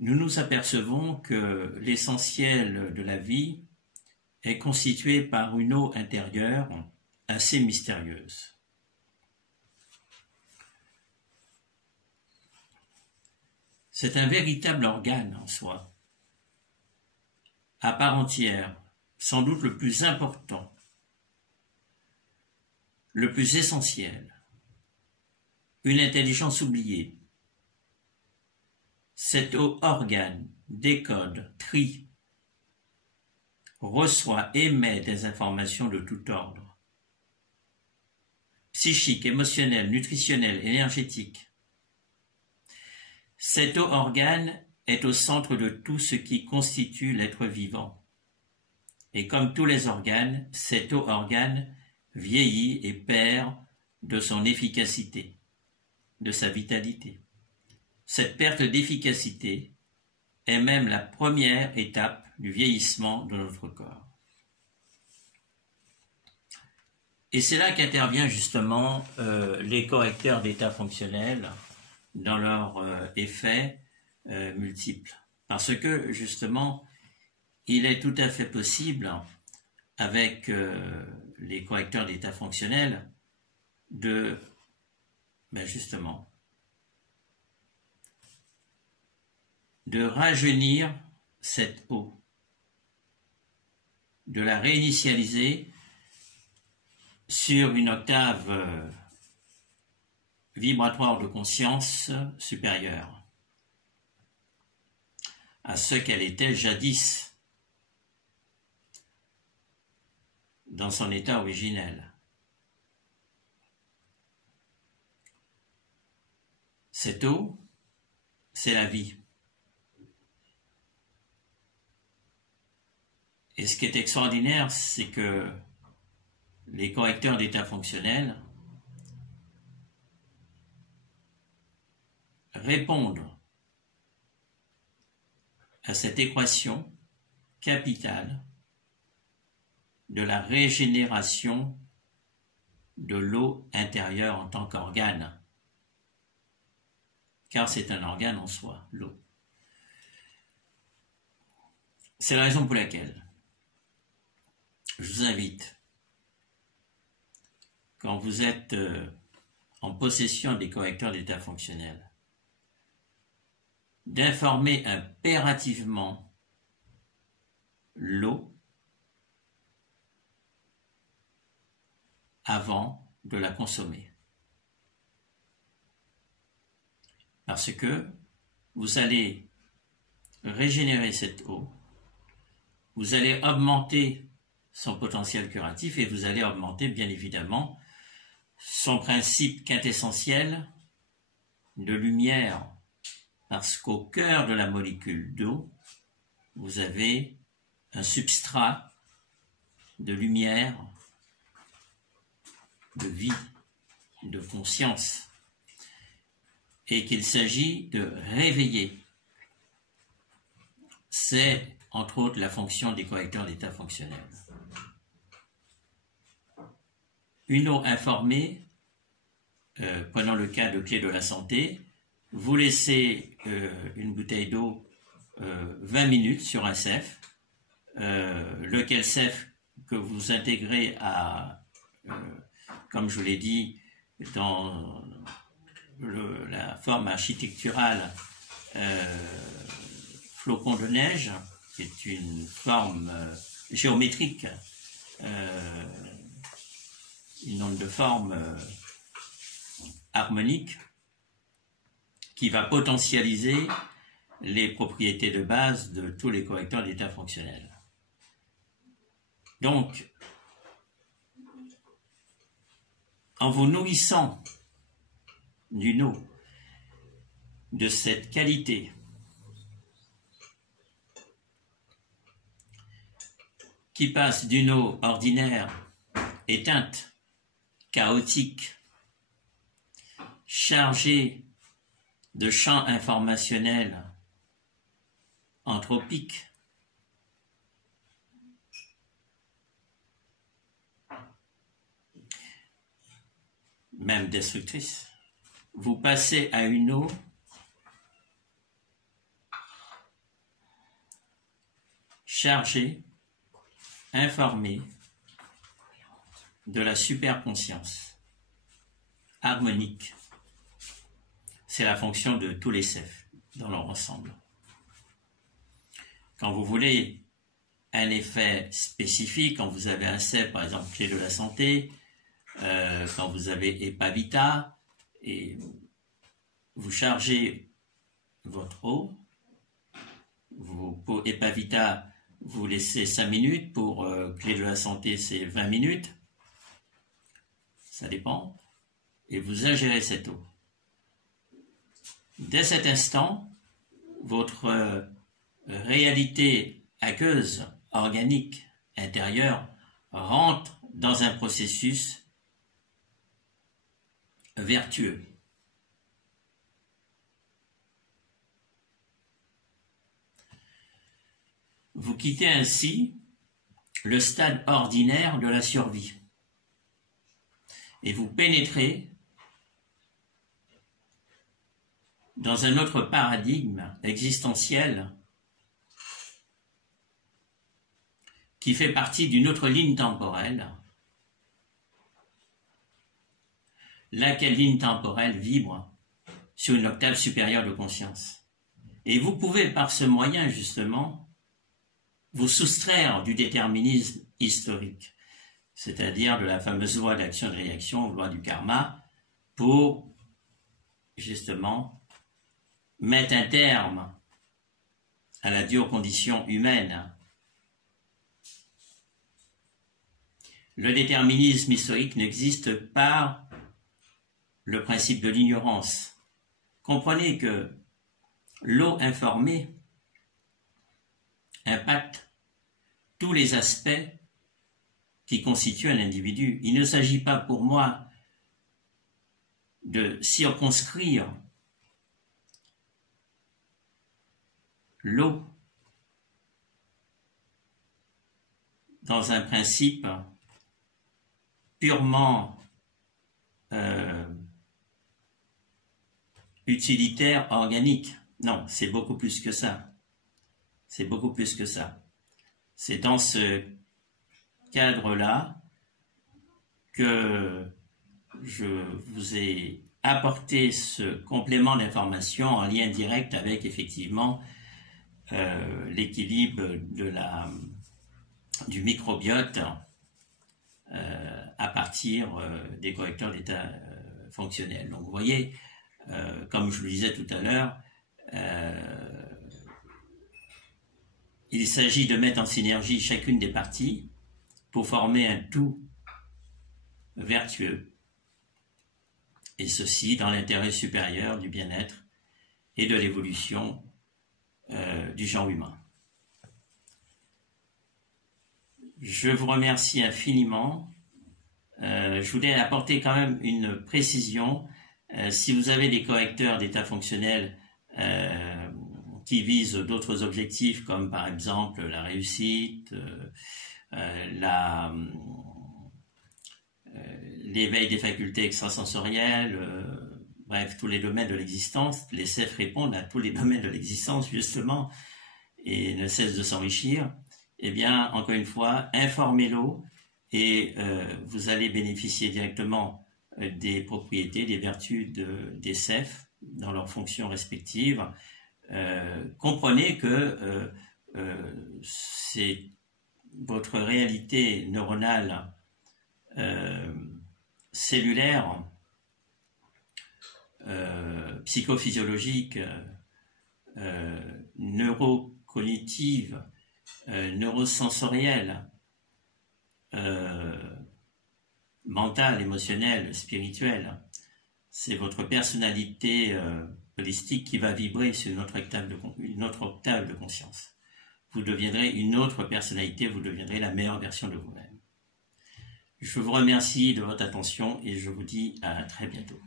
nous nous apercevons que l'essentiel de la vie est constitué par une eau intérieure assez mystérieuse. C'est un véritable organe en soi, à part entière, sans doute le plus important, le plus essentiel, une intelligence oubliée. Cet organe décode, trie, reçoit, émet des informations de tout ordre, psychique, émotionnel, nutritionnel, énergétique. Cet organe est au centre de tout ce qui constitue l'être vivant. Et comme tous les organes, cet organe vieillit et perd de son efficacité, de sa vitalité. Cette perte d'efficacité est même la première étape du vieillissement de notre corps. Et c'est là qu'interviennent justement les correcteurs d'état fonctionnel dans leurs effets multiples. Parce que justement, il est tout à fait possible, avec les correcteurs d'état fonctionnel, de justement de rajeunir cette eau, de la réinitialiser sur une octave vibratoire de conscience supérieure à ce qu'elle était jadis dans son état originel. Cette eau, c'est la vie. Et ce qui est extraordinaire, c'est que les correcteurs d'état fonctionnel répondent à cette équation capitale de la régénération de l'eau intérieure en tant qu'organe, car c'est un organe en soi, l'eau. C'est la raison pour laquelle je vous invite, quand vous êtes en possession des correcteurs d'état fonctionnel, d'informer impérativement l'eau avant de la consommer. Parce que vous allez régénérer cette eau, vous allez augmenter son potentiel curatif et vous allez augmenter bien évidemment son principe quintessentiel de lumière, parce qu'au cœur de la molécule d'eau, vous avez un substrat de lumière, de vie, de conscience, et qu'il s'agit de réveiller. C'est entre autres la fonction des correcteurs d'état fonctionnel. Une eau informée, prenons le cas de clé de la santé, vous laissez une bouteille d'eau 20 minutes sur un cef, lequel cef que vous intégrez à, comme je vous l'ai dit, dans la forme architecturale flocon de neige, qui est une forme géométrique, une onde de forme harmonique qui va potentialiser les propriétés de base de tous les correcteurs d'état fonctionnel. Donc, en vous nourrissant d'une eau de cette qualité, qui passe d'une eau ordinaire, éteinte, chaotique, chargée de champs informationnels anthropiques, même destructrices, vous passez à une eau chargé, informé de la superconscience harmonique. C'est la fonction de tous les CEF dans leur ensemble. Quand vous voulez un effet spécifique, quand vous avez un CEF, par exemple clé de la santé, quand vous avez EPA-Vita, et vous chargez votre eau, pour EPA-Vita, vous laissez 5 minutes, pour clé de la santé, c'est 20 minutes, ça dépend, et vous ingérez cette eau. Dès cet instant, votre réalité aqueuse, organique, intérieure, rentre dans un processus vertueux. Vous quittez ainsi le stade ordinaire de la survie et vous pénétrez dans un autre paradigme existentiel qui fait partie d'une autre ligne temporelle, laquelle ligne temporelle vibre sur une octave supérieure de conscience. Et vous pouvez par ce moyen justement vous soustraire du déterminisme historique, c'est-à-dire de la fameuse loi d'action et de réaction, loi du karma, pour justement mettre un terme à la dure condition humaine. Le déterminisme historique n'existe par le principe de l'ignorance. Comprenez que l'eau informée impacte tous les aspects qui constituent un individu. Il ne s'agit pas pour moi de circonscrire l'eau dans un principe purement utilitaire, organique. Non, c'est beaucoup plus que ça. C'est beaucoup plus que ça. C'est dans ce cadre-là que je vous ai apporté ce complément d'information en lien direct avec effectivement l'équilibre du microbiote à partir des correcteurs d'état fonctionnel. Donc vous voyez, comme je le disais tout à l'heure, il s'agit de mettre en synergie chacune des parties pour former un tout vertueux, et ceci dans l'intérêt supérieur du bien-être et de l'évolution du genre humain. Je vous remercie infiniment. Je voulais apporter quand même une précision. Si vous avez des correcteurs d'état fonctionnel qui visent d'autres objectifs, comme par exemple la réussite, l'éveil des facultés extrasensorielles, bref, tous les domaines de l'existence, les CEF répondent à tous les domaines de l'existence, justement, et ne cessent de s'enrichir, eh bien, encore une fois, informez-le et vous allez bénéficier directement des propriétés, des vertus des CEF dans leurs fonctions respectives. Comprenez que c'est votre réalité neuronale cellulaire, psychophysiologique, neurocognitive, neurosensorielle, mentale, émotionnelle, spirituelle. C'est votre personnalité holistique qui va vibrer sur une autre octave de conscience. Vous deviendrez une autre personnalité, vous deviendrez la meilleure version de vous-même. Je vous remercie de votre attention et je vous dis à très bientôt.